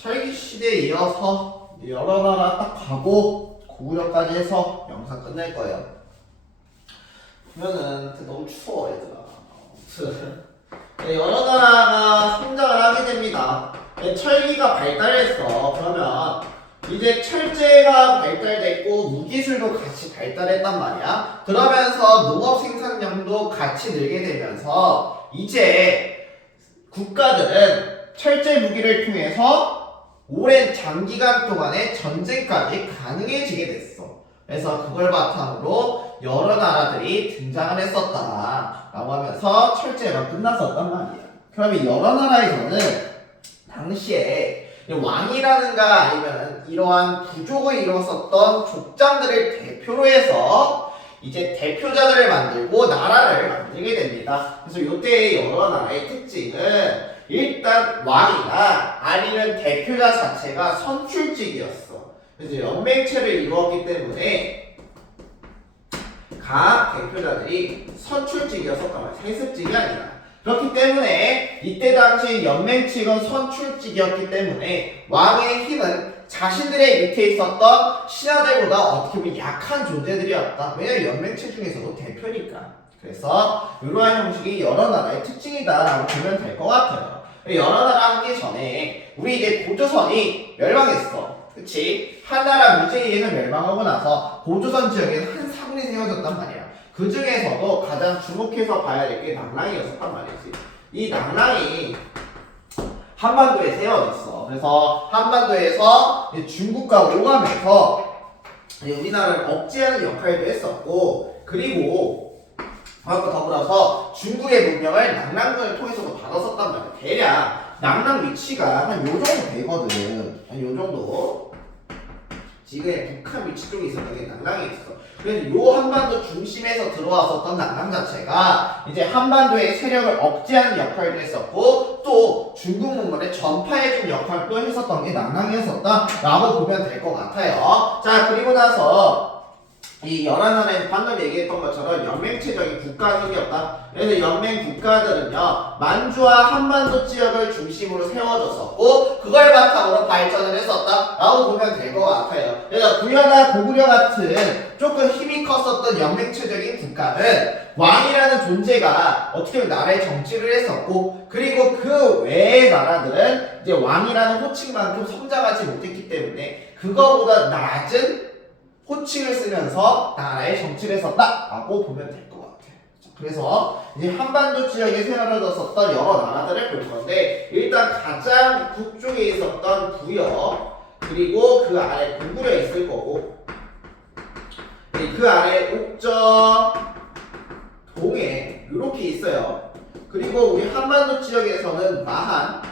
철기 시대에 이어서 여러 나라 딱 가고 고구려까지 해서 영상 끝낼 거예요. 보면은 너무 추워 얘들아. 아무튼 여러 나라가 성장을 하게 됩니다. 철기가 발달했어. 그러면 이제 철제가 발달됐고 무기술도 같이 발달했단 말이야. 그러면서 농업 생산량도 같이 늘게 되면서 이제 국가들은 철제 무기를 통해서 오랜 장기간 동안의 전쟁까지 가능해지게 됐어. 그래서 그걸 바탕으로 여러 나라들이 등장을 했었다 라고 하면서 철제가 끝났었단 말이야. 그러면 여러 나라에서는 당시에 왕이라든가 아니면 이러한 부족을 이뤘었던 족장들을 대표로 해서 이제 대표자들을 만들고 나라를 만들게 됩니다. 그래서 이때의 여러 나라의 특징은 일단 왕이나 아니면 대표자 자체가 선출직이었어. 그래서 연맹체를 이루었기 때문에 각 대표자들이 선출직이었었단 말이야. 세습직이 아니라. 그렇기 때문에 이때 당시 연맹직은 선출직이었기 때문에 왕의 힘은 자신들의 밑에 있었던 신하들보다 어떻게 보면 약한 존재들이었다. 왜냐면 연맹체 중에서도 대표니까. 그래서 이러한 형식이 여러 나라의 특징이다라고 보면 될 것 같아요. 여러 나라 하기 전에 우리 이제 고조선이 멸망했어. 그치? 한나라 무제에 의해서 멸망하고 나서 고조선 지역에는 한 사군이 세워졌단 말이야. 그 중에서도 가장 주목해서 봐야 될 게 낙랑이었단 말이지. 이 낙랑이 한반도에 세워졌어. 그래서 한반도에서 중국과 오가면서 우리나라를 억제하는 역할도 했었고, 그리고 그것과 더불어서 중국의 문명을 낙랑군을 통해서도 받았었단 말이야. 대략 낙랑 위치가 한 요 정도 되거든. 한 요 정도. 지금의 북한 위치 쪽에 있었던 게 낙랑이 있어. 그래서 요 한반도 중심에서 들어왔었던 낙랑 자체가 이제 한반도의 세력을 억제하는 역할도 했었고 또 중국 문물을 전파해준 역할도 했었던 게 낙랑이었었다라고 보면 될 것 같아요. 자, 그리고 나서 이 연안나라는 방금 얘기했던 것처럼 연맹체적인 국가가 생겼다. 그래서 연맹 국가들은요 만주와 한반도 지역을 중심으로 세워졌었고 그걸 바탕으로 발전을 했었다 라고 보면 될 것 같아요. 그래서 구려나 고구려 같은 조금 힘이 컸었던 연맹체적인 국가는 왕이라는 존재가 어떻게 보면 나라의 정치를 했었고 그리고 그 외의 나라들은 이제 왕이라는 호칭만큼 성장하지 못했기 때문에 그거보다 낮은 호칭을 쓰면서 나라의 정치를 했었다라고 보면 될 것 같아요. 그래서 이제 한반도 지역에 세워졌었던 여러 나라들을 볼 건데 일단 가장 북쪽에 있었던 부여 그리고 그 아래 고구려 있을 거고 그 아래 옥저 동해 이렇게 있어요. 그리고 우리 한반도 지역에서는 마한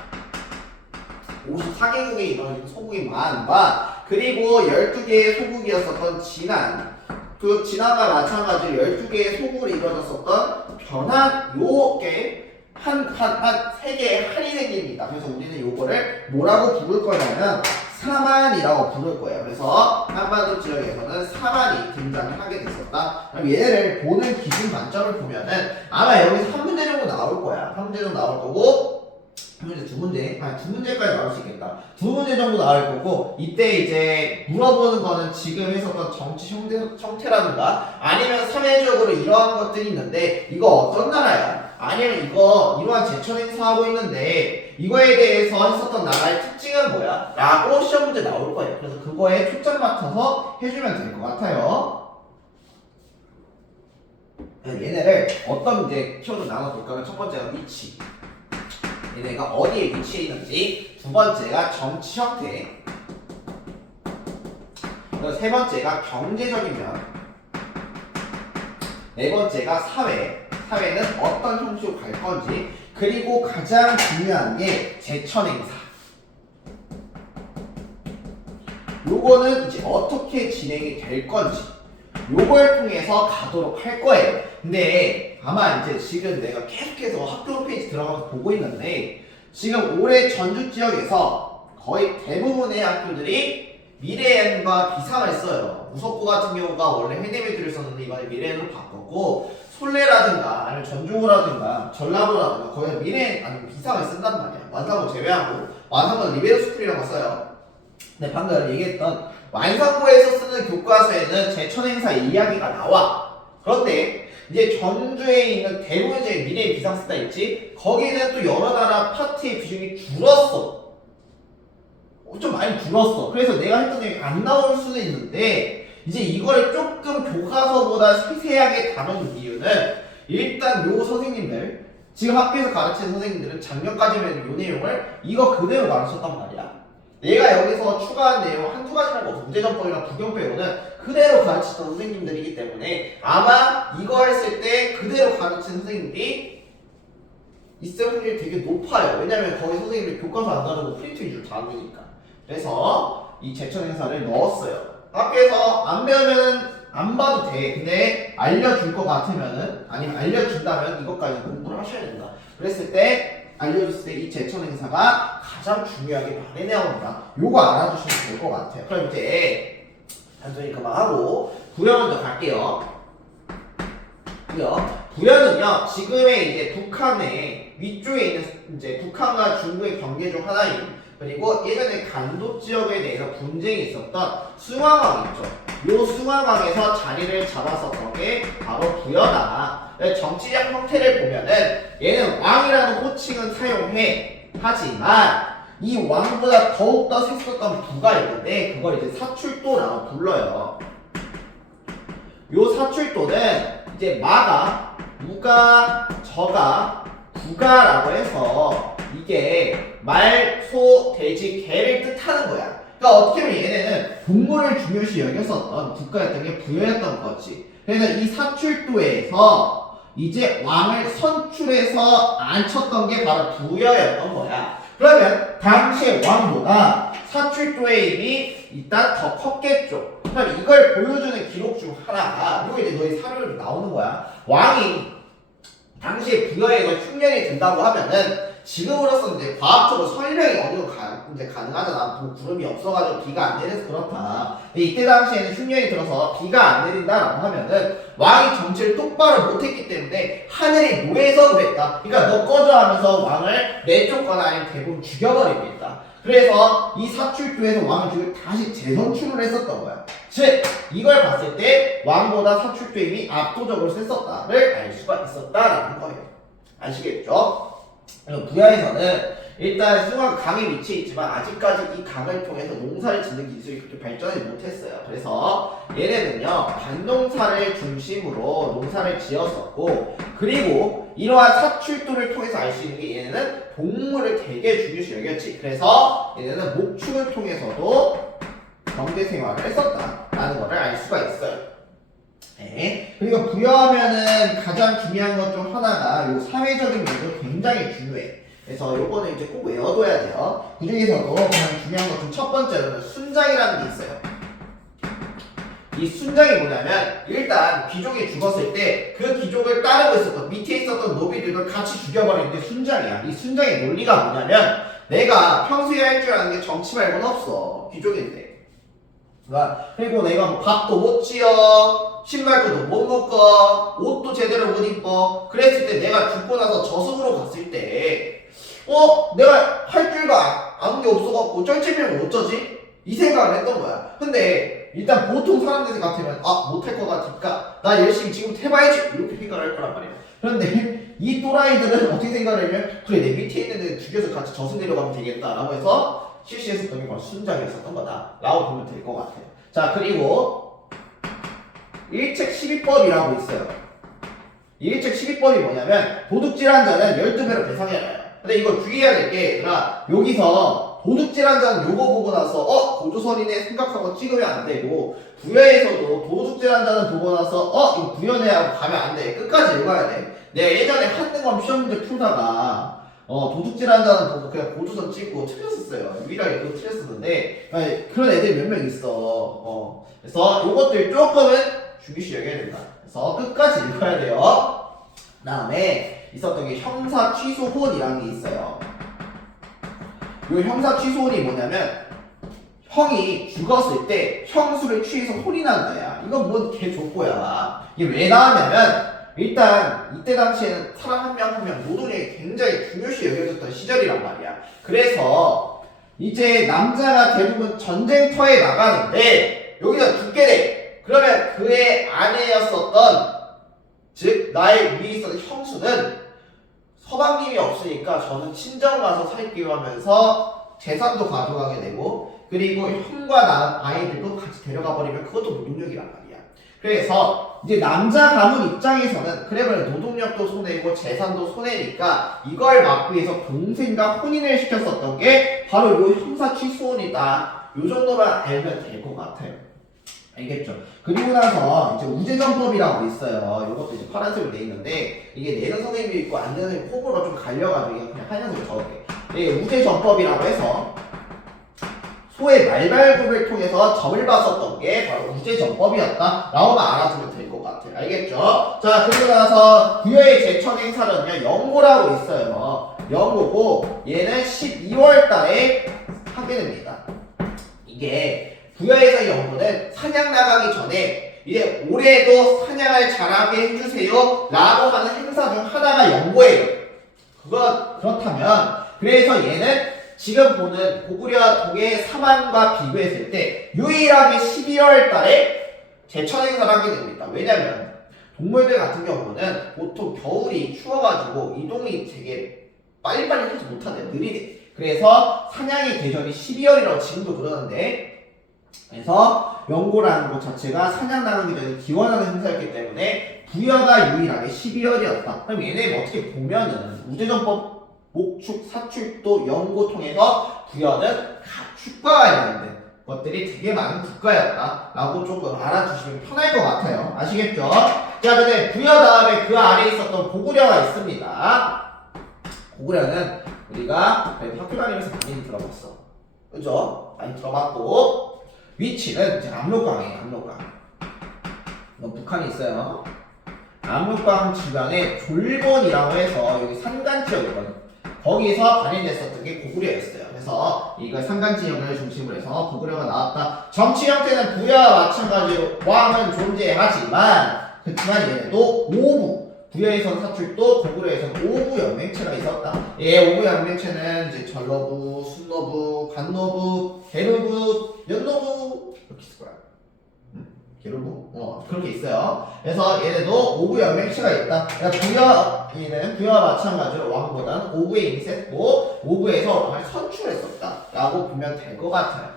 54개국에 이루어진 소국인 마한과 그리고 12개의 소국이었었던 진안 그 진안과 마찬가지로 12개의 소국으로 이루어졌었던 변한 요게 한 3개의 한이 생깁니다. 그래서 우리는 요거를 뭐라고 부를 거냐면 사만이라고 부를 거예요. 그래서 한반도 지역에서는 사만이 등장을 하게 됐었다. 그럼 얘네를 보는 기준 관점을 보면은 아마 여기서 한 문제 정도 나올 거야. 한 문제 정도 나올 거고 두 문제까지 나올 수 있겠다. 두 문제 정도 나올 거고 이때 이제 물어보는 거는 지금 했었던 정치 형태라든가 아니면 사회적으로 이러한 것들이 있는데 이거 어떤 나라야? 아니면 이거 이러한 제천 행사하고 있는데 이거에 대해서 했었던 나라의 특징은 뭐야? 라고 시험 문제 나올 거예요. 그래서 그거에 초점 맞춰서 해주면 될 것 같아요. 얘네를 어떤 문제 키워드 나눠볼까 하면 첫 번째가 위치 얘네가 어디에 위치해 있는지 두 번째가 정치 형태 그리고 세 번째가 경제적인 면 네 번째가 사회는 어떤 형식으로 갈 건지 그리고 가장 중요한 게 제천 행사 요거는 이제 어떻게 진행이 될 건지 요걸 통해서 가도록 할 거예요. 근데 아마 이제 지금 내가 계속해서 학교 홈페이지 들어가서 보고 있는데 지금 올해 전주 지역에서 거의 대부분의 학교들이 미래엔과 비상을 써요. 무석고 같은 경우가 원래 해내비들을 썼는데 이번에 미래엔으로 바꿨고 솔레라든가 아니면 전주호라든가 전라도라든가 거의 미래엔 아니면 비상을 쓴단 말이야. 완사고 제외하고 완성은 리베로 스쿨이라고 써요. 네, 방금 얘기했던 완성고에서 쓰는 교과서에는 제천행사 이야기가 나와. 그런데 이제 전주에 있는 대문제 미래 비상스타 있지? 거기는 또 여러 나라 파트의 비중이 줄었어. 좀 많이 줄었어. 그래서 내가 했던 얘기 안 나올 수는 있는데 이제 이거를 조금 교과서보다 세세하게 다룬 이유는 일단 요 선생님들 지금 학교에서 가르치는 선생님들은 작년까지만 요 내용을 이거 그대로 가르쳤단 말이야. 내가 여기서 추가한 내용 한두 가지 말고 문제점법이랑 부경 빼고는 그대로 가르치던 선생님들이기 때문에 아마 이거 했을 때 그대로 가르치는 선생님들이 있을 확률이 되게 높아요. 왜냐면 거기 선생님들 교과서 안 다루고 프린트 위주로 다 하니까. 그래서 이 제천 행사를 넣었어요. 학교에서 안 배우면 안 봐도 돼. 근데 알려줄 것 같으면은 아니면 알려준다면 이것까지 공부를 하셔야 된다. 그랬을 때 알려줬을 때 이 제천 행사가 가장 중요하게 말해 나온다. 요거 알아두시면 될 것 같아요. 그럼 이제 단순히 그만하고 부여 먼저 갈게요. 부여는요 지금의 이제 북한의 위쪽에 있는 이제 북한과 중국의 경계 중 하나인 그리고 예전에 간도 지역에 대해서 분쟁이 있었던 숭화강 있죠. 요 숭화강에서 자리를 잡았었던 게 바로 부여다. 정치적 형태를 보면은 얘는 왕이라는 호칭은 사용해. 하지만 이 왕보다 더욱더 셌었던 부가 있는데 그걸 이제 사출도라고 불러요. 요 사출도는 이제 마가, 무가, 저가, 부가라고 해서 이게 말, 소, 돼지, 개를 뜻하는 거야. 그러니까 어떻게 보면 얘네는 동물을 중요시 여겼었던 국가였던 게 부여였던 거지. 그래서 이 사출도에서 이제 왕을 선출해서 앉혔던 게 바로 부여였던 거야. 그러면 당시의 왕보다 사출도의 힘이 일단 더 컸겠죠. 그럼 이걸 보여주는 기록 중 하나가 이거 이제 너희 사료로 나오는 거야. 왕이 당시에 부여에서 흉년이 든다고 하면은 지금으로서는 이제 과학적으로 설명이 어느 정도 이제 가능하잖아. 뭐 구름이 없어가지고 비가 안 내려서 그렇다. 근데 이때 당시에는 흉년이 들어서 비가 안 내린다라고 하면은 왕이 정치를 똑바로 못했기 때문에 하늘이 노해서 그랬다. 그러니까 너 꺼져 하면서 왕을 내쫓거나 아니면 대부분 죽여버리겠다. 그래서 이 사출도에서 왕을 죽여 다시 재선출을 했었던 거야. 즉 이걸 봤을 때 왕보다 사출도의 힘이 압도적으로 셌었다를 알 수가 있었다라는 거예요. 아시겠죠? 부여에서는 일단 숭화 강에 위치해 있지만 아직까지 이 강을 통해서 농사를 짓는 기술이 그렇게 발전하지 못했어요. 그래서 얘네는요 밭농사를 중심으로 농사를 지었었고 그리고 이러한 사출도를 통해서 알 수 있는 게 얘네는 동물을 되게 중요시 여겼지. 그래서 얘네는 목축을 통해서도 경제생활을 했었다라는 것을 알 수가 있어요. 네. 그리고 부여하면은 가장 중요한 것 중 하나가 요 사회적인 면도 굉장히 중요해. 그래서 요거는 이제 꼭 외워둬야 돼요. 그 중에서도 가장 중요한 것 중 첫 번째로는 순장이라는 게 있어요. 이 순장이 뭐냐면 일단 귀족이 죽었을 때 그 귀족을 따르고 있었던 밑에 있었던 노비들을 같이 죽여버리는 게 순장이야. 이 순장의 논리가 뭐냐면 내가 평소에 할 줄 아는 게 정치 말고는 없어. 귀족인데. 그리고 내가 뭐 밥도 못 지어, 신발도 못 묶어, 옷도 제대로 못 입어. 그랬을 때 내가 죽고 나서 저승으로 갔을 때 내가 할 줄도 아는 게 없어갖고 쩔쩔매고 어쩌지? 이 생각을 했던 거야. 근데 일단 보통 사람들 같으면 못할 것 같으니까 나 열심히 지금부터 해봐야지 이렇게 생각을 할 거란 말이야. 그런데 이 또라이들은 어떻게 생각을 하냐면 그래 내 밑에 있는 애 죽여서 같이 저승 내려가면 되겠다 라고 해서 실시했었던 게 바로 순장이었었던 거다 라고 보면 될 것 같아요. 자 그리고 일책 12법이라고 있어요. 이 일책 12법이 뭐냐면 도둑질한 자는 12배로 배상해야. 근데 이거 주의해야 될 게 얘들아 여기서 도둑질한 자는 요거 보고 나서 고조선이네 생각하고 찍으면 안 되고 부여에서도 도둑질한 자는 보고 나서 이거 부여네 하고 가면 안 돼. 끝까지 읽어야 돼. 내가 예전에 한등검 시험 문제 풀다가 도둑질한 자는 보고 그냥 고조선 찍고 틀렸었어요. 유일하게 그거 틀렸었는데 그런 애들이 몇 명 있어. 그래서 요것들 조금은 중요시 여겨야 된다. 그래서 끝까지 읽어야 돼요. 그 다음에 있었던 게 형사 취소혼이라는 게 있어요. 요 형사 취소혼이 뭐냐면 형이 죽었을 때 형수를 취해서 혼이 난다야. 이건 뭔 개족보야. 이게 왜 나왔냐면 일단 이때 당시에는 사람 한 명 한 명 노동이 굉장히 중요시 여겨졌던 시절이란 말이야. 그래서 이제 남자가 대부분 전쟁터에 나가는데 여기서 죽게 돼. 그러면 그의 아내였었던, 즉 나의 위에 있었던 형수는 서방님이 없으니까 저는 친정 가서 살기로 하면서 재산도 가져가게 되고, 그리고 형과 나 아이들도 같이 데려가 버리면 그것도 노동력이란 말이야. 그래서 이제 남자 가문 입장에서는 그래 그래 노동력도 손해고 재산도 손해니까 이걸 막기 위해서 동생과 혼인을 시켰었던 게 바로 요 형사 취소원이다. 요 정도만 알면 될 것 같아요. 알겠죠? 그리고 나서 이제 우제전법이라고 있어요. 이것도 이제 파란색으로 돼 있는데 이게 내는 선생님이 있고 안 내는 선생님 호불호가 좀 갈려가지고 이거 그냥 하얀색으로 적을게. 이게 우제전법이라고 해서 소의 말발굽을 통해서 점을 봤었던 게 바로 우제전법이었다 라고만 알아두면 될 것 같아요. 알겠죠? 자, 그리고 나서 부여의 제천 행사는요 영고라고 있어요. 영고고 얘는 12월 달에 하게 됩니다. 이게 부여에서 영고는 사냥 나가기 전에 이제 올해도 사냥을 잘하게 해주세요 라고 하는 행사 중 하나가 영고예요. 그렇다면 그래서 얘는 지금 보는 고구려 동해 사만과 비교했을 때 유일하게 12월 달에 제천 행사를 하게 됩니다. 왜냐면 동물들 같은 경우는 보통 겨울이 추워가지고 이동이 되게 빨리빨리 하지 못하대요. 느리대. 그래서 사냥의 계절이 12월이라고 지금도 그러는데, 그래서 영고라는 것 자체가 사냥 나가기 전에 기원하는 행사였기 때문에 부여가 유일하게 12월이었다. 그럼 얘네 어떻게 보면은 우제전법 목축, 사축도 영고 통해서 부여는 가축과 관련된 것들이 되게 많은 국가였다 라고 조금 알아주시면 편할 것 같아요. 아시겠죠? 자, 근데 부여 다음에 그 아래에 있었던 고구려가 있습니다. 고구려는 우리가 학교 다니면서 많이 들어봤어. 그죠? 많이 들어봤고, 위치는 이제 압록강이에요. 압록강. 북한이 있어요. 압록강 주변에 졸본이라고 해서 여기 산간 지역이거든요. 거기서 발현됐었던 게 고구려였어요. 그래서 이걸 산간 지역을 중심으로 해서 고구려가 나왔다. 정치 형태는 부여와 마찬가지로 왕은 존재하지만, 그렇지만 얘네도 오부, 부여에선 사출도 고구려에선 오부 연맹체가 있었다. 오부 연맹체는 이제 전러부, 순러부, 간러부, 계루부, 연러부 이렇게 있을 거야. 계루부? 그렇게 있어요. 그래서 얘네도 오부 연맹체가 있다. 그러니까 얘는 부여와 마찬가지로 왕보다는 오부에 힘이 셌고 오부에서 왕을 선출했었다 라고 보면 될 것 같아요.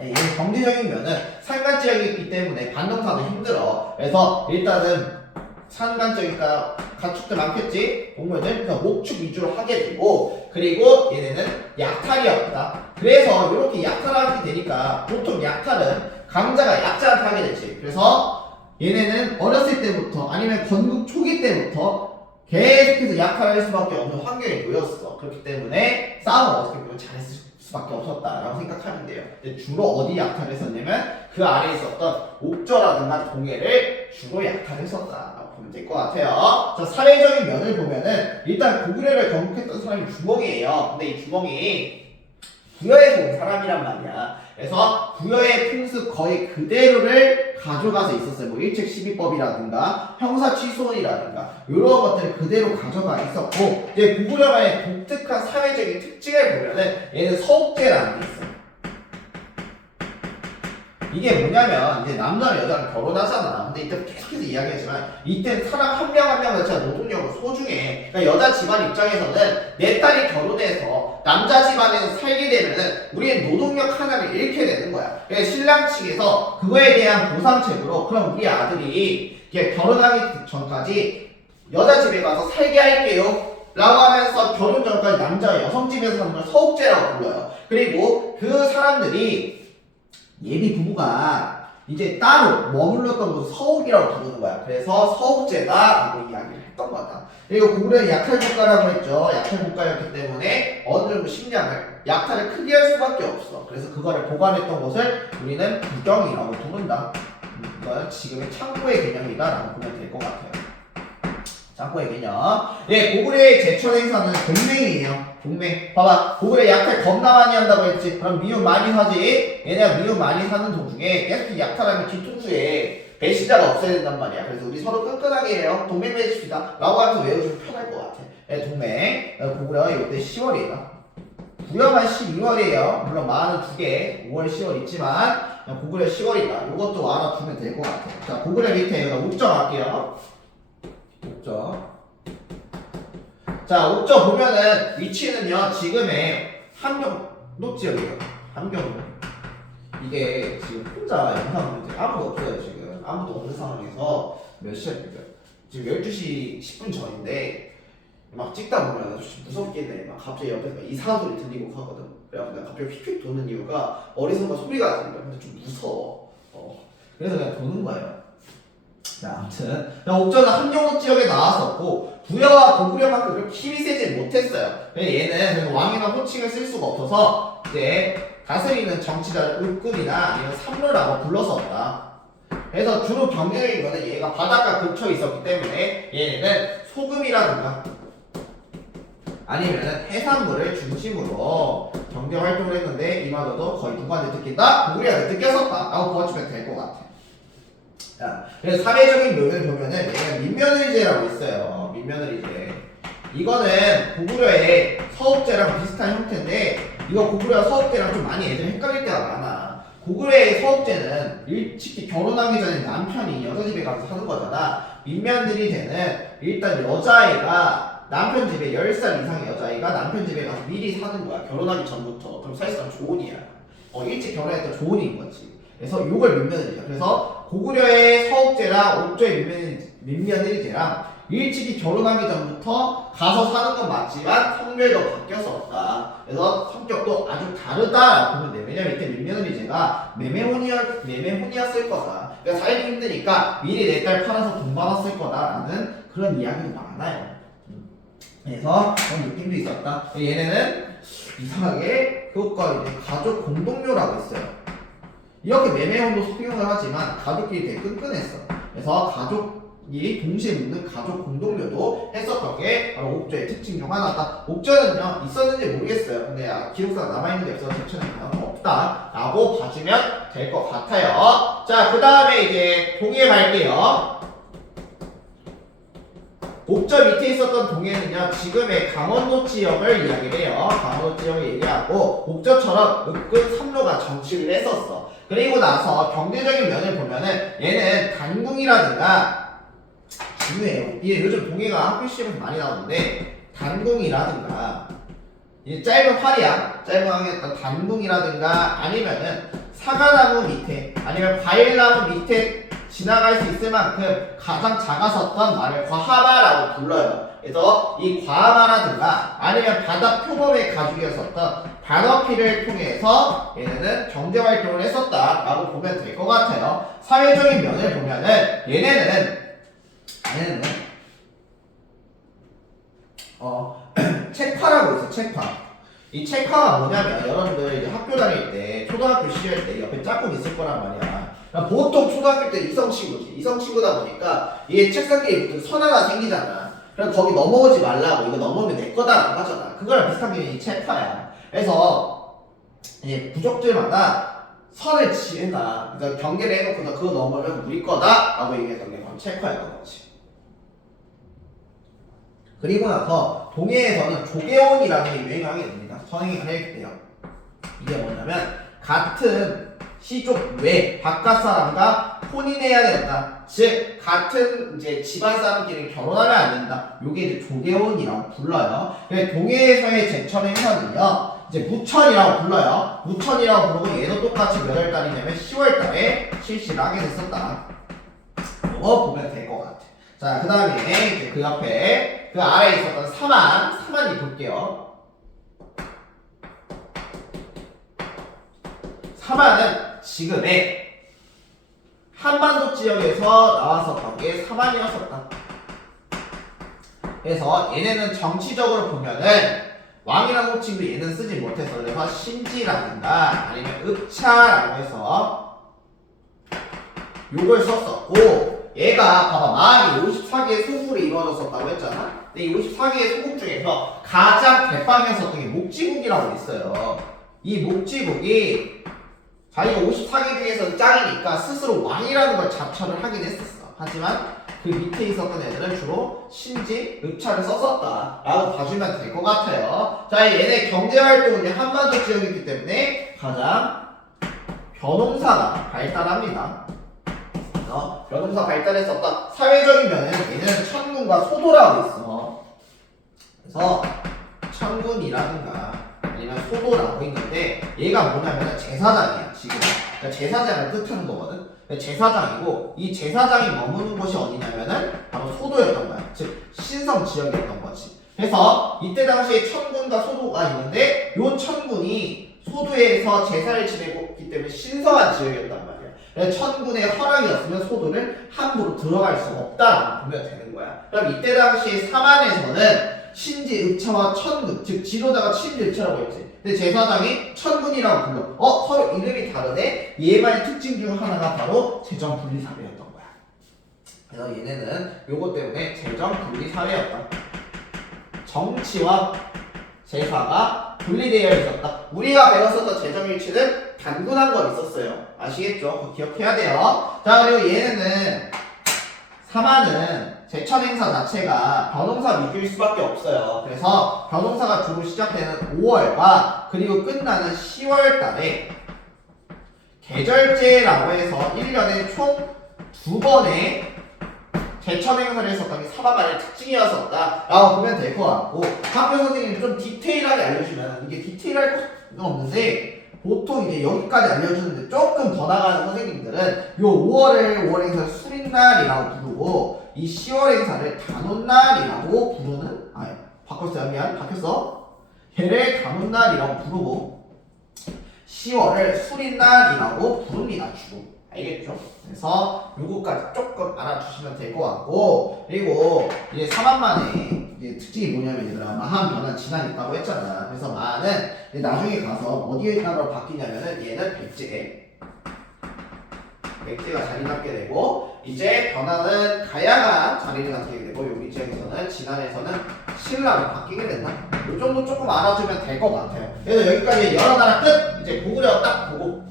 얘는 경제적인 면은 산간 지역이기 때문에 반동사도 힘들어. 그래서 일단은 산간 지역이니까 가축들 많겠지? 동물들. 그래서 목축 위주로 하게 되고, 그리고 얘네는 약탈이었다. 그래서 이렇게 약탈하게 되니까 보통 약탈은 강자가 약자한테 하게 되지. 그래서 얘네는 어렸을 때부터 아니면 건국 초기 때부터 계속해서 약탈을 할 수밖에 없는 환경에 놓였어. 그렇기 때문에 싸움을 어떻게 보면 잘했을 수밖에 없었다라고 생각하면 돼요. 근데 주로 어디 약탈을 했었냐면 그 아래에 있었던 옥저라든가 동해를 주로 약탈을 했었다라고 보면 될 것 같아요. 자, 사회적인 면을 보면은 일단 고구려를 건국했던 사람이 주몽이에요. 근데 이 주몽이 부여에서 온 사람이란 말이야. 그래서 부여의 풍습 거의 그대로를 가져가서 있었어요. 뭐 일책 12법이라든가 형사 취소원이라든가 이런 것들을 그대로 가져가 있었고, 이제 고구려만의 독특한 사회적인 특징을 보면은 얘는 서옥제라는 게 있어요. 이게 뭐냐면 이제 남자랑 여자랑 결혼하잖아. 근데 이때 계속해서 이야기하지만 이때는 사람 한 명 한 명 자체가 노동력은 소중해. 그러니까 여자 집안 입장에서는 내 딸이 결혼해서 남자 집안에서 살게 되면은 우리는 노동력 하나를 잃게 되는 거야. 그래서 신랑 측에서 그거에 대한 보상책으로 그럼 우리 아들이 결혼하기 전까지 여자 집에 가서 살게 할게요 라고 하면서 결혼 전까지 남자가 여성 집에서 사는 걸 서옥제라고 불러요. 그리고 그 사람들이 예비 부부가 이제 따로 머물렀던 곳을 서옥이라고 부르는 거야. 그래서 서옥제다라고 이야기를 했던 거다. 그리고 고구려는 약탈국가라고 했죠. 약탈국가였기 때문에 어느 정도 식량을, 약탈을 크게 할 수밖에 없어. 그래서 그거를 보관했던 곳을 우리는 부경이라고 부른다. 이건 지금의 창고의 개념이다라고 보면 될 것 같아요. 창고의 개념. 고구려의 제천 행사는 동맹이에요. 동맹. 봐봐. 고구려 약탈 겁나 많이 한다고 했지. 그럼 미움 많이 사지. 얘네가 미움 많이 사는 도중에 계속 약탈하면 뒤통수에 배신자가 없어야 된단 말이야. 그래서 우리 서로 끈끈하게 해요. 동맹 맺읍시다 라고 하면서 외워주면 편할 것 같아. 동맹. 고구려 이때 10월이다. 부여만 12월이에요. 물론 마는 2개, 5월, 10월 있지만 그냥 고구려 10월이다. 이것도 알아두면 될 것 같아요. 자, 고구려 밑에 여기다 옥점 할게요. 옥점. 자, 옥점 보면은 위치는요, 지금의 함경도 지역이에요. 함경도. 이게 지금 혼자 영상 문제 아무도 없어요. 지금 아무도 없는 상황에서 몇 시야 지금 12시 10분 전인데 막 찍다 보면 무섭긴 해. 막 갑자기 옆에서 막 이상한 소리 들리고 하거든. 그래서 내가 갑자기 휙휙 도는 이유가 어디선가 소리가 들려. 근데 좀 무서워. 그래서 그냥 도는 거예요. 자, 아무튼 옥점은 함경도 지역에 나왔었고 부여와 고구려만큼 그렇게 힘이 세지 못했어요. 얘는 왕이나 호칭을 쓸 수가 없어서 이제 다스리는 정치자를 을급이나 아니면 삼루라고 불렀었다. 그래서 주로 경제적인 거는 얘가 바닷가 근처에 있었기 때문에 얘는 소금이라든가 아니면은 해산물을 중심으로 경제 활동을 했는데 이마저도 거의 누구한테 뜯긴다? 고구려한테 뜯겼었다 라고 보아주면 될 것 같아. 자, 그래서 사회적인 묘를 보면은 얘가 민며느리제라고 있어요. 민며느리제. 이거는 고구려의 서읍제랑 비슷한 형태인데 이거 고구려 서읍제랑 좀 많이 애들이 헷갈릴 때가 많아. 고구려의 서읍제는 일찍이 결혼하기 전에 남편이 여자 집에 가서 사는 거잖아. 민며느리제는 일단 여자아이가 남편 집에 10살 이상의 여자아이가 남편 집에 가서 미리 사는 거야. 결혼하기 전부터. 그럼 사실상 조언이야. 일찍 결혼했던 조언인 거지. 그래서 이걸 민며느리제. 그래서 고구려의 서읍제랑 옥조의 민며느리제랑 일찍이 결혼하기 전부터 가서 사는 건 맞지만 성별도 바뀌었었다. 그래서 성격도 아주 다르다라고 보면 돼. 왜냐면 이때 민며느리제가 매매혼이었을 거다. 그러니까 살기 힘드니까 미리 내 딸 팔아서 돈 받았을 거다라는 그런 이야기도 많아요. 그래서 그런 느낌도 있었다. 얘네는 이상하게 그것과 이제 가족 공동묘라고 있어요. 이렇게 매매혼도 수용을 하지만 가족끼리 되게 끈끈했어. 그래서 가족이 동시에 묻는 가족 공동묘도 했었던 게 바로 옥조의 특징 중 하나다. 옥조는요 있었는지 모르겠어요. 근데 기록상 남아있는 게 없어서 제천에는 없다 라고 봐주면 될 것 같아요. 자, 그 다음에 이제 동해 갈게요. 옥저 밑에 있었던 동해는요 지금의 강원도 지역을 이야기를 해요. 강원도 지역을 얘기하고 옥저처럼 은근 삼로가 정치를 했었어. 그리고 나서 경제적인 면을 보면은 얘는 단궁이라든가 중요해요. 이게 요즘 동해가 학교 시험에서 많이 나오는데 단궁이라든가 이 짧은 활이야. 짧은 활이었던 단궁이라든가 아니면은 사과나무 밑에 아니면 과일나무 밑에 지나갈 수 있을 만큼 가장 작았었던 말을 과하마라고 불러요. 그래서 이 과하마라든가 아니면 바다 표범의 가죽이었었던 반어피를 통해서 얘네는 경제활동을 했었다라고 보면 될 것 같아요. 사회적인 면을 보면은 얘네는 책파라고 있어. 책파. 이 책파가 뭐냐면 여러분들 이제 학교 다닐 때 초등학교 시절 때 옆에 짝꿍 있을 거란 말이야. 그러니까 보통 초등학교 때 이성 친구지. 이성 친구다 보니까 이게 책상끼리 무슨 선 하나 생기잖아. 그럼 거기 넘어오지 말라고. 이거 넘어오면 내 거다라고 하잖아. 그거랑 비슷한 게 이 책파야. 그래서 이제 부족들마다 선을 지은다. 그러니까 경계를 해놓고서 그거 넘으면 우리 거다라고 얘기했던 게 바로 책파였던 거지. 그리고 나서 동해에서는 조계혼이라는 게 유행을 하게 됩니다. 선행이 해야겠대요. 이게 뭐냐면 같은 시족 외 바깥 사람과 혼인해야 된다. 즉 같은 이제 집안 사람끼리 결혼하면 안 된다. 요게 이제 조계혼이라고 불러요. 동해에서의 제천 행사는요 이제 무천이라고 불러요. 무천이라고 부르고 얘도 똑같이 몇 월달이냐면 10월달에 실시를 하게 됐었다. 이거 보면 될 것 같아. 자, 그 다음에 이제 그 옆에 그 아래에 있었던 사만이 볼게요. 사만은 지금의 한반도 지역에서 나왔었던 게 사만이었었다. 그래서 얘네는 정치적으로 보면은 왕이라는 호칭도 얘는 쓰지 못해서 그래서 신지라든가 아니면 읍차라고 해서 요걸 썼었고 얘가 봐봐 마을이 54개의 소국으로 이루어졌었다고 했잖아. 근데 이 54개의 소국 중에서 가장 대빵이었었던 게 목지국이라고 있어요. 이 목지국이 자기가 54개 중에서 짱이니까 스스로 왕이라는 걸 자처를 하긴 했었어. 하지만 그 밑에 있었던 애들은 주로 신지, 읍차를 썼었다 라고 봐주면 될 것 같아요. 자, 얘네 경제활동은 한반도 지역이기 때문에 가장 변홍사가 발달합니다. 변홍사 발달했었다. 사회적인 면에는 얘는 천군과 소도라고 있어. 그래서 천군이라든가 아니면 소도라고 있는데 얘가 뭐냐면 제사장이야 지금. 그러니까 제사장을 뜻하는 거거든. 제사장이고 이 제사장이 머무는 곳이 어디냐면은 바로 소도였던 거야. 즉 신성 지역이었던 거지. 그래서 이때 당시에 천군과 소도가 있는데 요 천군이 소도에서 제사를 지내고 있기 때문에 신성한 지역이었단 말이야. 그래서 천군의 허락이 없으면 소도를 함부로 들어갈 수가 없다라고 보면 되는 거야. 그럼 이때 당시에 사만에서는 신지, 읍차와 천군, 즉 지도자가 신지, 읍차라고 했지. 근데 제사장이 천군이라고 불러. 서로 이름이 다르네? 얘만의 특징 중 하나가 바로 재정분리사회였던 거야. 그래서 얘네는 요것 때문에 재정분리사회였다. 정치와 제사가 분리되어 있었다. 우리가 배웠었던 재정일치는 단군한 거 있었어요. 아시겠죠? 그거 기억해야 돼요. 자, 그리고 얘네는 사마는 제천행사 자체가 변홍사 위주일 수밖에 없어요. 그래서 변홍사가 주로 시작되는 5월과 그리고 끝나는 10월 달에 계절제라고 해서 1년에 총 2번의 제천행사를 했었던 게 사마만의 특징이었었다 라고 보면 될 것 같고, 학교 선생님이 좀 디테일하게 알려주면 이게 디테일할 건 없는데 보통 이제 여기까지 알려주는데 조금 더 나가는 선생님들은 요 5월을 5월 행사를 수린날이라고 부르고 이 10월 행사를 단오날이라고 부르는, 바꿨어요. 미안, 바뀌었어. 얘를 단오날이라고 부르고 10월을 수린날이라고 부릅니다. 주로. 알겠죠? 그래서 요거까지 조금 알아주시면 될 것 같고, 그리고 이제 사만만의 이제 특징이 뭐냐면 얘들아, 마한 변한 진한이 있다고 했잖아. 그래서 마는 이제 나중에 가서 어디에다가 바뀌냐면은 얘는 백제가 자리 잡게 되고, 이제 변화는 가야가 자리를 잡게 되고, 여기 지역에서는 진안에서는 신라로 바뀌게 된다. 요 정도 조금 알아주면 될 것 같아요. 그래서 여기까지 여러 나라 끝. 이제 고구려 딱 보고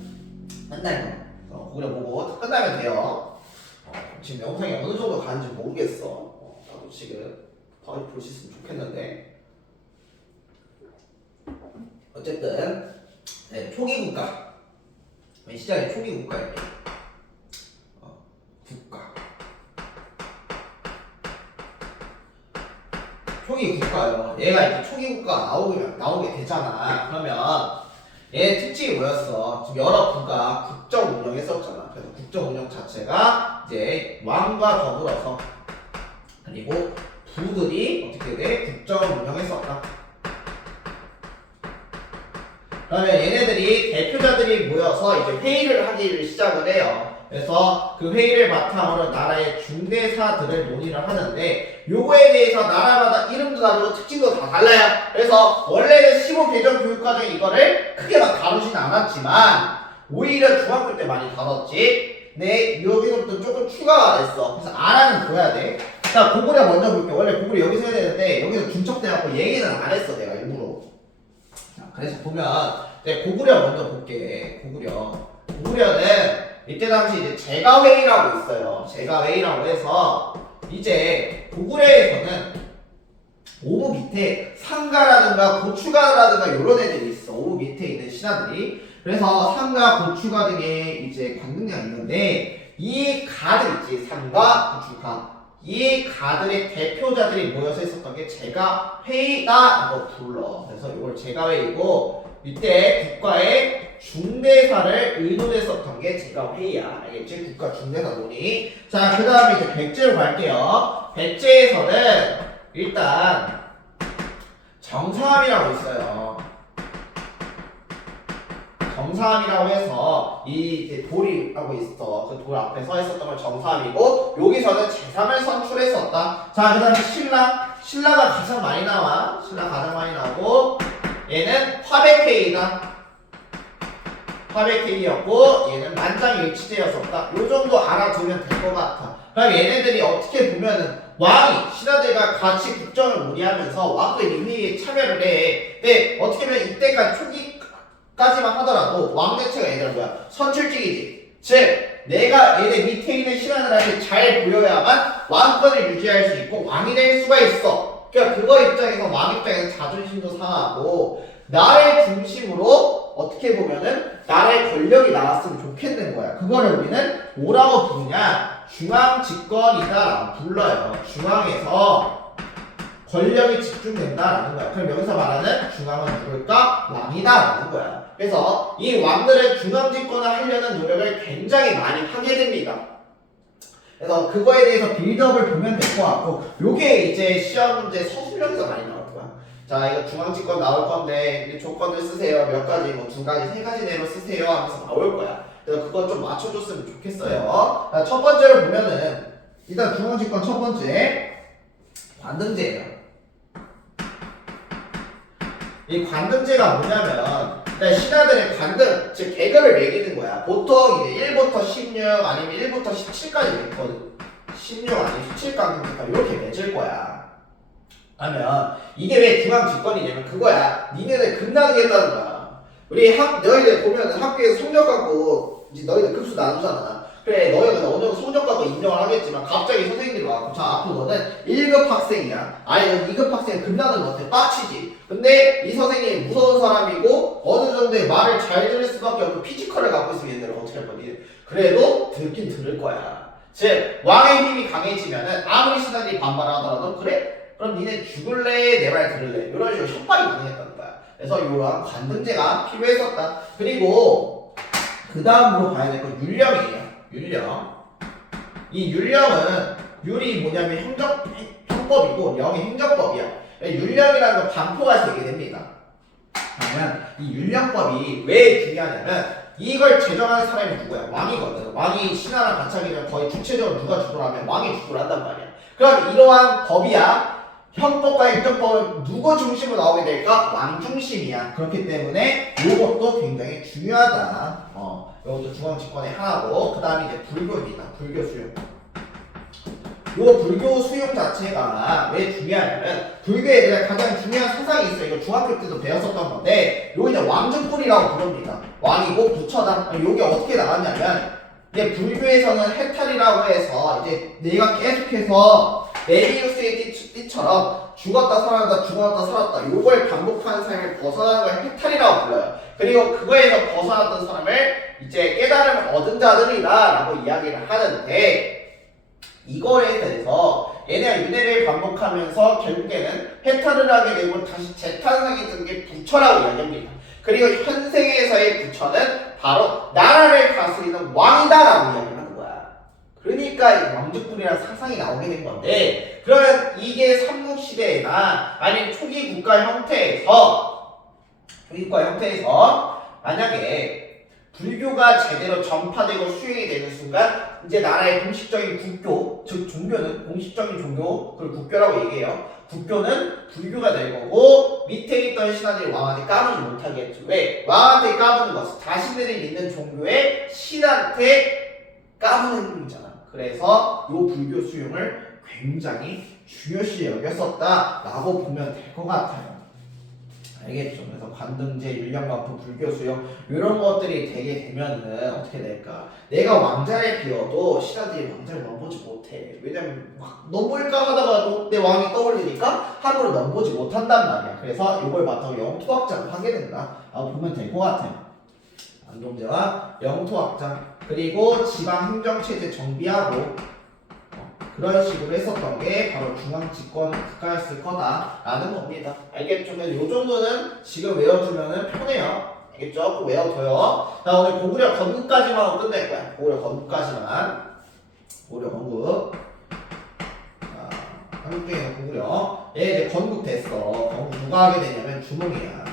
끝날 거. 고구려 보고 끝나면 돼요. 지금 영상이 어느 정도 가는지 모르겠어. 나도 지금 더 볼 수 있으면 좋겠는데. 어쨌든 네, 초기 국가. 시작이 초기 국가예요. 국가. 초기 국가요. 얘가 이제 초기 국가가 나오게 되잖아. 그러면 얘 특징이 뭐였어? 지금 여러 부가 국정 운영했었잖아. 그래서 국정 운영 자체가 이제 왕과 더불어서, 그리고 부들이 어떻게 돼? 국정 운영했었다. 그러면 얘네들이 대표자들이 모여서 이제 회의를 하기를 시작을 해요. 그래서 그 회의를 바탕으로 나라의 중대사들을 논의를 하는데, 요거에 대해서 나라마다 이름도 다르고 특징도 다 달라요. 그래서 원래는 15개정 교육과정에 이거를 크게 막 다루진 않았지만 오히려 중학교 때 많이 다뤘지. 네, 여기서부터 조금 추가가 됐어. 그래서 알아는 둬야 돼. 자, 고구려 먼저 볼게. 원래 고구려 여기서 해야 되는데 여기서 중첩돼갖고 얘기는 안 했어, 내가 일부러. 자, 그래서 보면 이제 고구려 먼저 볼게. 고구려는 이때 당시 이제 제가회의라고 있어요. 제가회의라고 해서 이제 고구려에서는 오부 밑에 상가라든가 고추가라든가 이런 애들이 있어. 오부 밑에 있는 신하들이. 그래서 상가, 고추가 등의 이제 관능량이 있는데, 이 가들 있지. 상가, 고추가. 이 가들의 대표자들이 모여서 있었던 게 제가회의다라고 불러. 그래서 이걸 제가회의고, 이때 국가의 중대사를 의논했었던 게 제가회의야. 알겠지? 국가 중대사 논의. 자, 그 다음에 이제 백제로 갈게요. 백제에서는 일단 정사함이라고 있어요. 정사함이라고 해서 이 돌이라고 있어. 그 돌 앞에 서 있었던 건 정사함이고, 여기서는 제3을 선출했었다. 자, 그 다음에 신라가 가장 많이 나와. 신라 가장 많이 나오고, 얘는 화백회의다. 화백회의였고, 얘는 만장일치제였었다. 요 정도 알아두면 될 것 같아. 그럼 얘네들이 어떻게 보면은 왕이 신하들과 같이 국정을 논의하면서 왕도 이 회의에 참여를 해. 근데 어떻게 보면 이때까지 초기까지만 하더라도 왕 대체가 얘들은 뭐야? 선출직이지. 즉 내가 얘네 밑에 있는 신하들한테 잘 보여야만 왕권을 유지할 수 있고 왕이 될 수가 있어. 그러니까 그거 입장에서 왕 입장에서 자존심도 상하고 나를 중심으로 어떻게 보면은 나의 권력이 나왔으면 좋겠는 거야. 그거를 우리는 뭐라고 부르냐? 중앙집권이다라고 불러요. 중앙에서 권력이 집중된다라는 거야. 그럼 여기서 말하는 중앙은 누굴까? 왕이다라는 거야. 그래서 이 왕들은 중앙집권을 하려는 노력을 굉장히 많이 하게 됩니다. 그래서 그거에 대해서 빌드업을 보면 될 것 같고, 요게 이제 시험 문제 서술형에서 많이 나올 거야. 자, 이거 중앙집권 나올 건데 조건을 쓰세요. 몇 가지, 뭐 두 가지, 세 가지 내로 쓰세요 하면서 나올 거야. 그래서 그거 좀 맞춰줬으면 좋겠어요. 자, 첫 번째로 보면은 일단 중앙집권 첫 번째 관등제예요. 이 관등제가 뭐냐면 신하들의 관등, 즉 계급을 매기는 거야. 보통 이제 1부터 16 아니면 1부터 17까지 맺거든. 16 아니면 17까지 이렇게 맺을 거야. 하면 이게 왜 중앙집권이냐면 그거야. 니네들 급나누겠다는 거야. 너희들 보면 학교에서 성적 갖고 이제 너희들 급수 나누잖아. 그래, 너희가 어느 정도 성적 갖고 인정을 하겠지만 갑자기 선생님들이 와서 자, 앞으로 너는 1급 학생이야. 아니, 2급 학생 급나누면 어때? 빡치지. 근데 이 선생님이 무서운 사람이고 어느 정도의 말을 잘 들을 수밖에 없고 피지컬을 갖고 있으면 얘들은 어떻게 할 거니? 그래도 듣긴 들을 거야. 즉, 왕의 힘이 강해지면은 아무리 신하들이 반발하더라도 그래? 그럼 니네 죽을래? 내 말 들을래? 이런 식으로 협박이 가능했다는 거야. 그래서 이러한 관등제가 필요했었다. 그리고 그 다음으로 봐야 될 건 율령이에요. 율령. 이 율령은 율이 뭐냐면 형법이고 령이 행정법이야. 율령이라는 건 반포가 되게 됩니다. 그러면 이 율령법이 왜 중요하냐면 이걸 제정하는 사람이 누구야? 왕이거든. 왕이 신하랑 같이 하기 전에 거의 주체적으로 누가 주도하면 왕이 주도를 한단 말이야. 그럼 이러한 법이야. 형법과 행정법은 누구 중심으로 나오게 될까? 왕 중심이야. 그렇기 때문에 이것도 굉장히 중요하다. 이것도 중앙집권의 하나고, 그 다음에 이제 불교입니다. 불교 수용. 요 불교 수용 자체가 왜 중요하냐면 불교에 가장 중요한 사상이 있어요. 이거 중학교 때도 배웠었던 건데, 요 이제 왕족불이라고 부릅니다. 왕이고 부처다. 요게 어떻게 나왔냐면 이제 불교에서는 해탈이라고 해서 이제 내가 계속해서 메비우스의 띠처럼 죽었다 살았다 죽었다 살았다 요걸 반복하는 삶을 벗어나는 걸 해탈이라고 불러요. 그리고 그거에서 벗어났던 사람을 이제 깨달음을 얻은 자들이다 라고 이야기를 하는데, 이거에 대해서 얘네가 윤회를 반복하면서 결국에는 해탈을 하게 되고 다시 재탄생이 든 게 부처라고 이야기합니다. 그리고 현생에서의 부처는 바로 나라를 다스리는 왕이다라고 이야기를 하는 거야. 그러니까 왕족불이라는 사상이 나오게 된 건데, 그러면 이게 삼국시대나 아니면 초기 국가 형태에서 만약에 불교가 제대로 전파되고 수행이 되는 순간 이제 나라의 공식적인 국교, 즉 종교는 공식적인 종교, 그걸 국교라고 얘기해요. 국교는 불교가 될 거고 밑에 있던 신하들이 왕한테 까부지 못하겠죠. 왜? 왕한테 까부는 것은 자신들이 믿는 종교의 신한테 까부는 행동이잖아. 그래서 이 불교 수용을 굉장히 중요시 여겼었다라고 보면 될 것 같아요. 알겠죠? 그래서 관등제, 율령반포, 불교 수용 이런 것들이 되게 되면은 어떻게 될까? 내가 왕자를 비워도 신하들이 왕자를 넘보지 못해. 왜냐면 막 넘볼까 하다가도 내 왕이 떠올리니까 함부로 넘보지 못한단 말이야. 그래서 이걸 바탕으로 영토확장을 하게 된다 라고 보면 될 것 같아요. 안동제와 영토확장, 그리고 지방행정체제 정비하고 그런 식으로 했었던 게 바로 중앙집권 국가였을 거다라는 겁니다. 알겠죠? 요 정도는 지금 외워두면은 편해요. 알겠죠? 꼭 외워둬요. 자, 오늘 고구려 건국까지만 하고 끝낼 거야. 고구려 건국까지만. 고구려 건국. 자, 한국 중에 고구려. 얘 이제 건국 됐어. 건국 누가 하게 되냐면 주몽이야.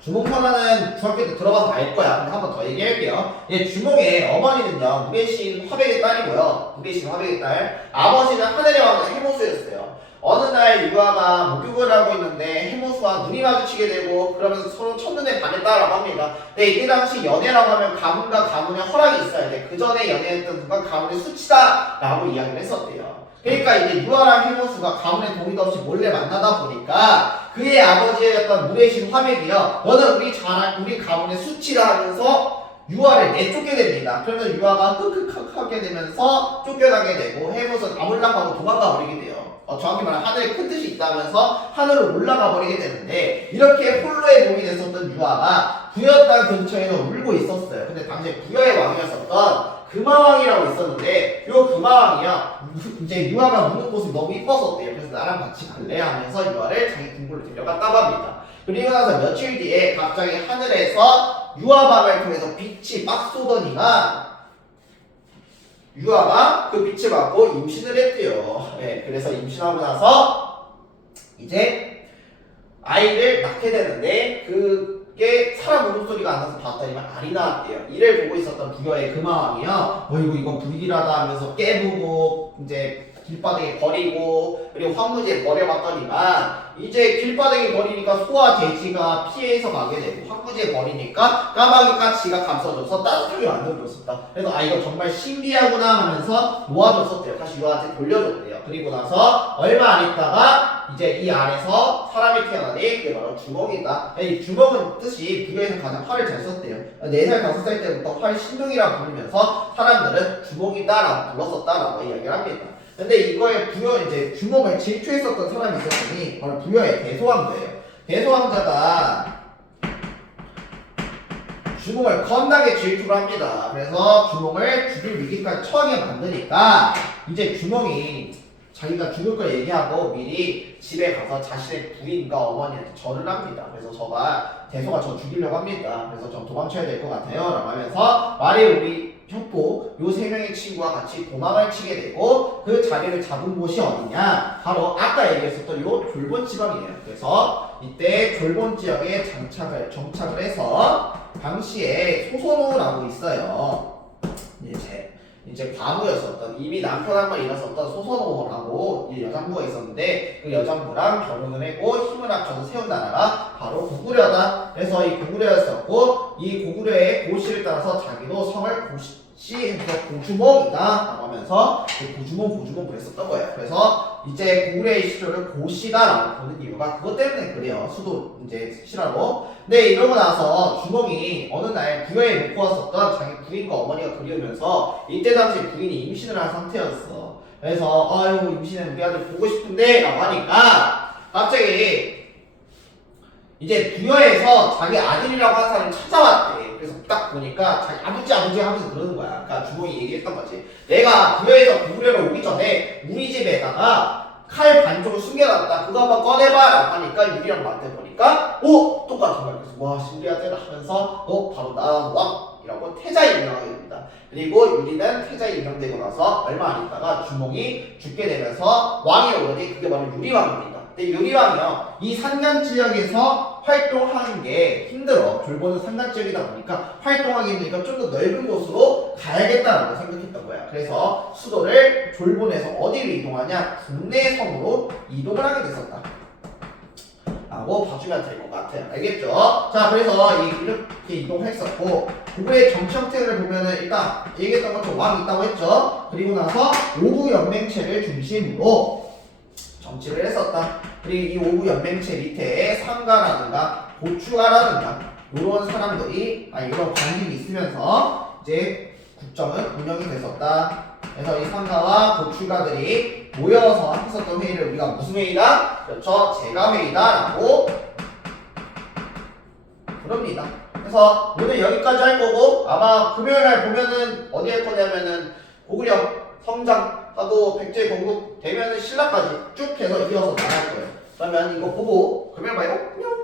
주몽편화는 중학교 때 들어가서 알 거야. 근데 한번 더 얘기할게요. 얘 주몽의 어머니는요, 무례신 화백의 딸이고요. 무례신 화백의 딸. 아버지는 하늘의 왕자 해모수였어요. 어느 날 유아가 목욕을 하고 있는데 해모수와 눈이 마주치게 되고 그러면서 서로 첫눈에 반했다라고 합니다. 근데 이때 당시 연애라고 하면 가문과 가문의 허락이 있어야 돼. 그 전에 연애했던 순간 가문의 수치다라고 이야기를 했었대요. 그러니까 이제 유아랑 해모수가 가문의 동의도 없이 몰래 만나다 보니까 그의 아버지였던 무례신 화백이요, 너는 우리 가문의 수치라 하면서 유아를 내쫓게 됩니다. 그러면 유아가 흑흑하게 되면서 쫓겨나게 되고 해무선 아물락하고 도망가 버리게 돼요. 정확히 말하면 하늘에 큰 뜻이 있다면서 하늘로 올라가 버리게 되는데 이렇게 홀로에 봉이 됐었던 유아가 부여 땅 근처에서 울고 있었어요. 근데 당시에 부여의 왕이었었던 금화왕이라고 있었는데 요 금화왕이요 이제 유아가 우는 모습이 너무 이뻤었대요. 그래서 나랑 같이 갈래 하면서 유아를 자기 궁궐로 데려갔다고 합니다. 그리고 나서 며칠 뒤에 갑자기 하늘에서 유아밤을 통해서 빛이 막 쏘더니만 유아가 그 빛을 받고 임신을 했대요. 네, 그래서 임신하고 나서 이제 아이를 낳게 되는데 그게 사람 울음소리가 안 나서 봤더니만 알이 나왔대요. 이를 보고 있었던 부여의 금화왕이요. 이거 불길하다 하면서 깨부고 이제 길바닥에 버리고 그리고 황무지에 버려봤더니만 이제 길바닥에 버리니까 소와 돼지가 피해서 가게 되고 황무지에 버리니까 까마귀가 지가 감싸줘서 따뜻하게 만들어줬었다. 그래서 이거 정말 신기하구나 하면서 놓아줬었대요. 다시 유아한테 돌려줬대요. 그리고 나서 얼마 안 있다가 이제 이 안에서 사람이 태어나니 그게 바로 주먹이다. 이 주먹은 뜻이 부여에서 가장 활을 잘 썼대요. 4살 5살 때부터 활 신동이라고 부르면서 사람들은 주먹이다라고 불렀었다라고 이야기를 합니다. 근데 이거에 부여 이제 주먹을 질투했었던 사람이 있었으니 바로 부여의 대소왕자예요. 대소왕자가 주몽을 겁나게 질투를 합니다. 그래서 주몽을 죽일 위기까지 처하게 만드니까 이제 주몽이 자기가 죽을 걸 얘기하고 미리 집에 가서 자신의 부인과 어머니한테 절을 합니다. 그래서 대소가 저 죽이려고 합니다. 그래서 전 도망쳐야 될 것 같아요 라고 하면서 말이 우리 협보 요 3명의 친구와 같이 도망을 치게 되고 그 자리를 잡은 곳이 어디냐 바로 아까 얘기했었던 요 졸본 지방이에요. 그래서 이때 졸본 지역에 정착을 해서 당시에 소선호라고 있어요. 이제 과부였었던 이미 남편 한 번 잃었었던 소선호라고 여장부가 있었는데 그 여장부랑 결혼을 하고 힘을 합쳐서 세운 나라가 바로 고구려다. 그래서 이 고구려였었고 이 고구려의 고시를 따라서 자기도 성을 고시해서 고주몽이다 라고 하면서 고주몽 그랬었던 거예요. 그래서 이제 고구려의 시조를 고시다라고 보는 이유가 그것 때문에 그래요. 수도 이제 실화로. 근데 이러고 나서 주몽이 어느 날 부여에 놓고 왔었던 자기 부인과 어머니가 그리우면서 이때 당시 부인이 임신을 한 상태였어. 그래서 아유 임신은 우리 아들 보고 싶은데 라고 하니까 갑자기 이제 부여에서 자기 아들이라고 한 사람이 찾아왔대. 그래서 딱 보니까 자기 아버지 하면서 그러는 거야. 그러니까 주몽이 얘기했던 거지. 내가 부여에서 고구려로 오기 전에 우리 집에다가 칼 반쪽을 숨겨놨다. 그거 한번 꺼내봐 라고 하니까 유리랑 맞대보니까 똑같은 거야. 그래서 와 신기하다 하면서 바로 나 왕이라고 태자에 임명하게 됩니다. 그리고 유리는 태자에 임명되고 나서 얼마 안 있다가 주몽이 죽게 되면서 왕이 오르니 그게 바로 유리왕입니다. 근데 유리왕이요 이 산간 지역에서 활동하는 게 힘들어. 졸본은 산간 지역이다 보니까 활동하기 힘드니까 좀 더 넓은 곳으로 가야겠다라고 생각했던 거야. 그래서 수도를 졸본에서 어디로 이동하냐 국내 섬으로 이동을 하게 됐었다 라고 봐주면 될 것 같아요. 알겠죠? 자 그래서 이렇게 이동했었고 고구려의 정치 형태를 보면은 일단 얘기했던 것처럼 왕이 있다고 했죠. 그리고 나서 오부 연맹체를 중심으로 정치를 했었다. 그리고 이 오부 연맹체 밑에 상가라든가 고추가라든가 이런 사람들이 이런 관직이 있으면서 이제 국정은 운영이 됐었다. 그래서 이 상가와 고추가들이 모여서 했었던 회의를 우리가 무슨 회의다? 그렇죠. 제가회의다라고 부릅니다. 그래서 오늘 여기까지 할 거고 아마 금요일날 보면은 어디 할 거냐면은 고구려 성장하고 백제 건국 되면은 신라까지 쭉 해서 이어서 나갈 거예요. 그러면 이거 보고 금요일 봐요. 안녕.